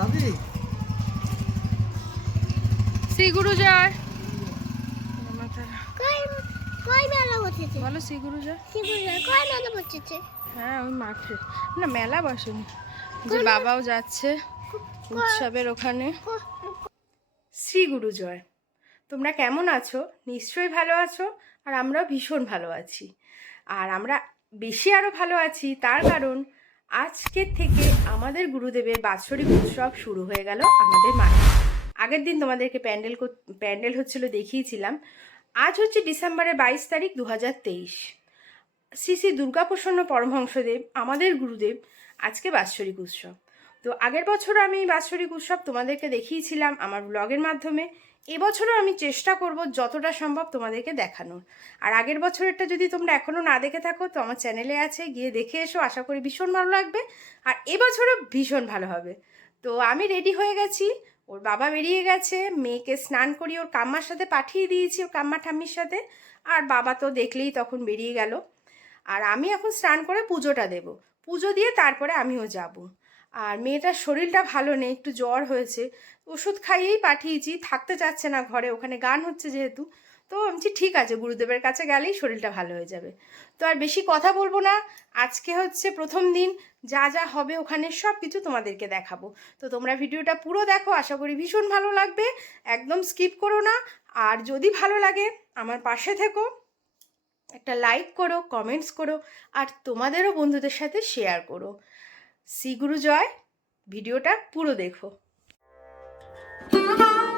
যাবি? শ্রী গুরু জয় বলো হ্যাঁ ওই মাঠে। না মেলা বসেনি। যে বাবাও যাচ্ছে উৎসবের ওখানে। শ্রী গুরু জয় তোমরা কেমন আছো? নিশ্চয়ই ভালো আছো আর আমরাও ভীষণ ভালো আছি। আর আমরা বেশি আরও ভালো আছি তার কারণ আজকের থেকে আমাদের গুরুদেবের বাৎসরিক উৎসব শুরু হয়ে গেল আমাদের মাঠে। আগের দিন তোমাদেরকে প্যান্ডেল প্যান্ডেল হচ্ছিল দেখিয়েছিলাম। আজ হচ্ছে ডিসেম্বরের বাইশ তারিখ দু হাজার তেইশ। শ্রী শ্রী দুর্গাপ্রসন্ন পরমহংসদেব, আমাদের গুরুদেব, আজকে বাৎসরিক উৎসব। তো আগের বছর আমি বাৎসরিক উৎসব তোমাদেরকে দেখিয়েছিলাম আমার ব্লগের মাধ্যমে। এবছরও আমি চেষ্টা করব যতটা সম্ভব তোমাদেরকে দেখানোর। আর আগের বছরেরটা যদি তোমরা এখনও না দেখে থাকো, তো আমার চ্যানেলে আছে, গিয়ে দেখে এসো, আশা করি ভীষণ ভালো লাগবে। আর এবছরও ভীষণ ভালো হবে। তো আমি রেডি হয়ে গেছি, ওর বাবা বেরিয়ে গেছে, মেয়েকে স্নান করি ওর কাম্মার সাথে পাঠিয়ে দিয়েছি, ওর কাম্মা ঠাম্মির সাথে। আর বাবা তো দেখলেই তখন বেরিয়ে গেল। আর আমি এখন স্নান করে পুজোটা দেব। পুজো দিয়ে তারপরে আমিও যাব। আর মেয়েটার শরীরটা ভালো নেই, একটু জ্বর হয়েছে। ওষুধ খাইয়েই পাঠিয়েছি, থাকতে চাচ্ছে না ঘরে, ওখানে গান হচ্ছে যেহেতু। তো আমি ঠিক আছে, গুরুদেবের কাছে গেলেই শরীরটা ভালো হয়ে যাবে। তো আর বেশি কথা বলব না, আজকে হচ্ছে প্রথম দিন, যা যা হবে ওখানে সব কিছু তোমাদেরকে দেখাবো। তো তোমরা ভিডিওটা পুরো দেখো, আশা করি ভীষণ ভালো লাগবে, একদম স্কিপ করো না, আর যদি ভালো লাগে, আমার পাশে থেকো, একটা লাইক করো, কমেন্টস করো, আর তোমাদেরও বন্ধুদের সাথে শেয়ার করো। শ্রী গুরু জয়, ভিডিওটা পুরো দেখো। Come.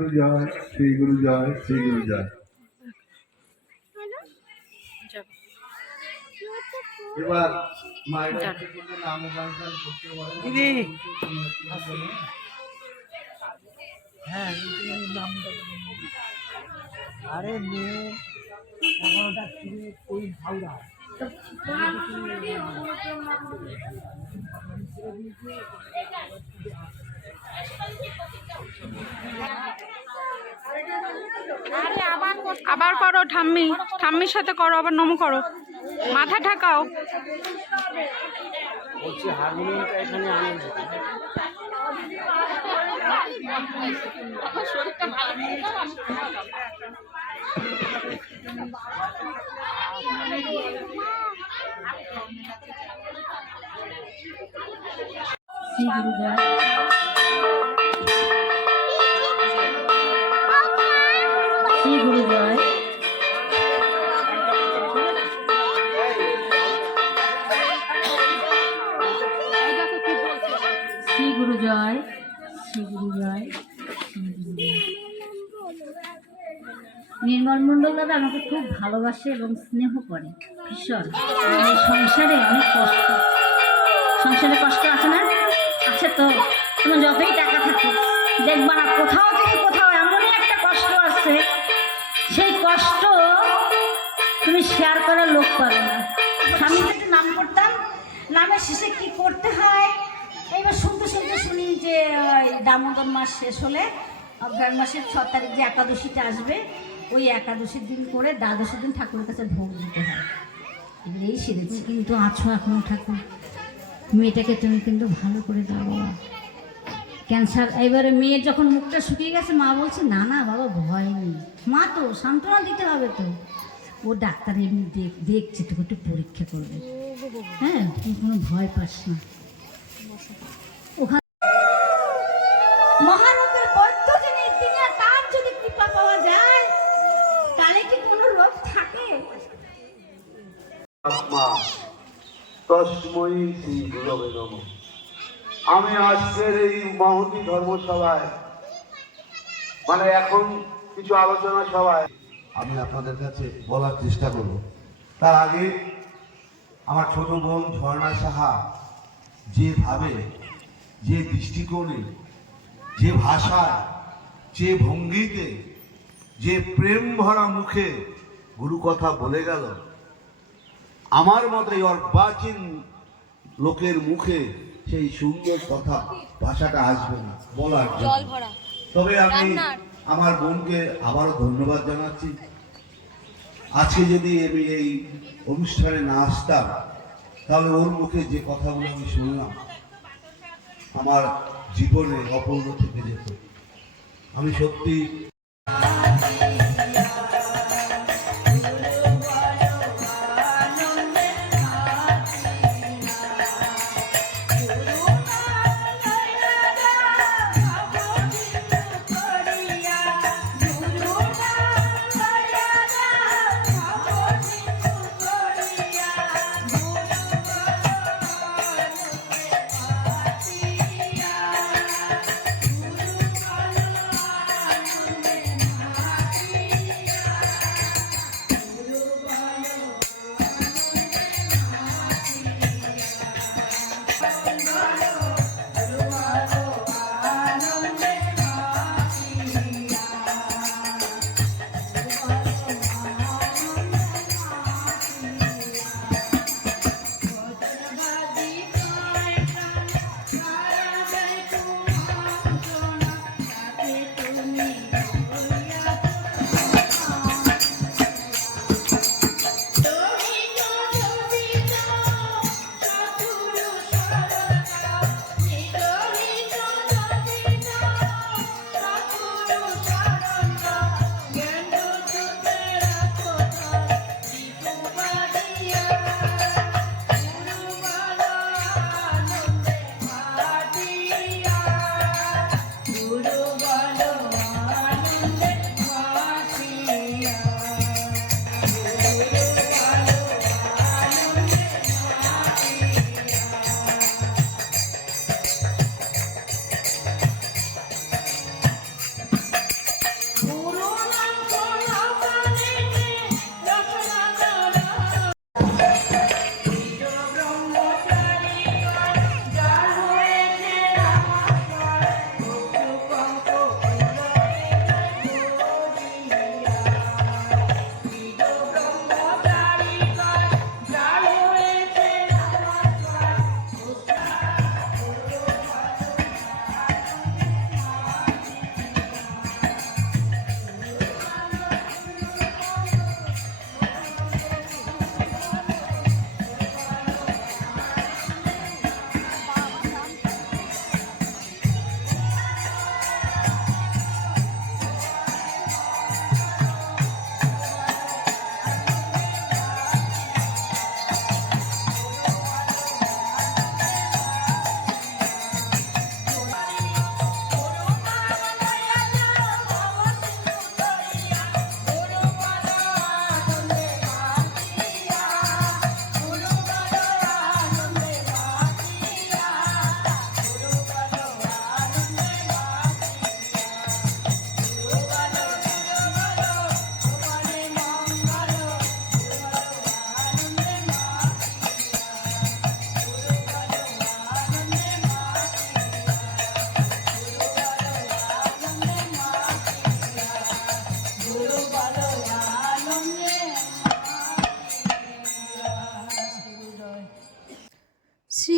গুরু জয় শ্রী গুরু জয় শ্রী গুরু জয় এবার মায়ের নাম করতে পারে হ্যাঁ নামটা আরে মেয়ে এগারোটা ছিঁড়ে ওই হাওড়া আবার করো ঠাম্মি। ঠাম্মির সাথে করো আবার নম করো। মাথা ঠাকাও বলছি হারমোনিয়ামটা এখানে আনেন শ্রী গুরু জয় শ্রী। নির্মল মণ্ডল দাদা আমাকে খুব ভালোবাসে এবং স্নেহ করে, ভীষণ। সংসারে অনেক কষ্ট। সংসারে কষ্ট আছে না? আছে তো। তোমার যতই টাকা থাকে, দেখবা না, কোথাও থেকে কোথাও এমনই একটা কষ্ট আছে কষ্ট তুমি শেয়ার করার লোক পাবে না। একটু নাম করতাম, নামের শেষে কি করতে হয়? এইবার শুনতে শুনতে শুনি যে দামোদর মাস শেষ হলে অগ্রাণ মাসের ছ তারিখ যে একাদশীটা আসবে, ওই একাদশীর দিন করে দ্বাদশীর দিন ঠাকুরের কাছে ভোগ দিতে হয়। এই সেরেছি, কিন্তু আছো এখন ঠাকুর। মেয়েটাকে তুমি কিন্তু ভালো করে দাও ক্যান্সার। এবারে মেয়ের যখন মুখটা শুকিয়ে গেছে, মা বলছে, না না, বাবা, ভয় নেই। মা তো সান্ত্বনা দিতে হবে তো। ও ডাক্তার এমনি দেখ, দেখছে, তোকে একটু পরীক্ষা করবে। হ্যাঁ তুই কোনো ভয় পাস না। ওখানে তার যদি শ্রী গুরবে আমি আজকের এই মহতি ধর্মসভায় মানে এখন কিছু আলোচনা সভায়। আমি আপনাদের কাছে বলার চেষ্টা করব। তার আগে আমার ছোট বোন ঝর্ণা সাহা যেভাবে যে দৃষ্টিকোণে, যে ভাষায়, যে ভঙ্গিতে, যে প্রেম ভরা মুখে গুরু কথা বলে গেল, আমার মতে অর্বাচীন লোকের মুখে সেই সুন্দর কথা ভাষাটা আসবে না বলার তবে আমি আমার বোনকে আবারও ধন্যবাদ জানাচ্ছি। আজকে যদি আমি এই অনুষ্ঠানে না আসতাম তাহলে ওর মুখে যে কথাগুলো আমি শুনলাম আমার জীবনে অপূর্ণ থেকে যেত। আমি সত্যি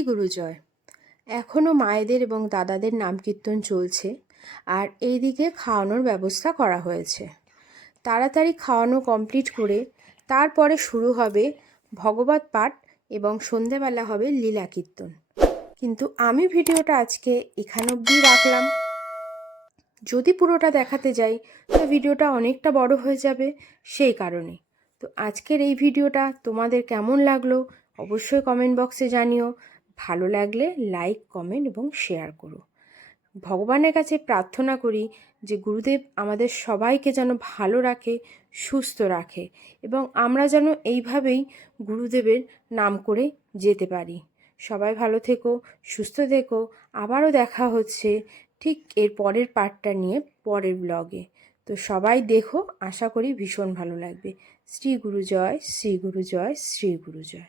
গুরুজয়। এখনও মায়েদের এবং দাদাদের নাম কীর্তন চলছে আর এইদিকে খাওয়ানোর ব্যবস্থা করা হয়েছে। তাড়াতাড়ি খাওয়ানো কমপ্লিট করে তারপরে শুরু হবে ভগবত পাঠ এবং সন্ধেবেলা হবে লীলা কীর্তন। কিন্তু আমি ভিডিওটা আজকে এখান অবধি রাখলাম। যদি পুরোটা দেখাতে যাই, তো ভিডিওটা অনেকটা বড় হয়ে যাবে সেই কারণে। তো আজকের এই ভিডিওটা তোমাদের কেমন লাগল, অবশ্যই কমেন্ট বক্সে জানিও। ভালো লাগলে লাইক কমেন্ট এবং শেয়ার করো। ভগবানের কাছে প্রার্থনা করি যে গুরুদেব আমাদের সবাইকে যেন ভালো রাখে, সুস্থ রাখে এবং আমরা যেন এইভাবেই গুরুদেবের নাম করে যেতে পারি। সবাই ভালো থেকো, সুস্থ থেকো। আবারও দেখা হচ্ছে ঠিক এর পরের পার্টটা নিয়ে পরের ব্লগে তো সবাই দেখো, আশা করি ভীষণ ভালো লাগবে। শ্রী গুরু জয়, শ্রী গুরু জয়, শ্রী গুরু জয়।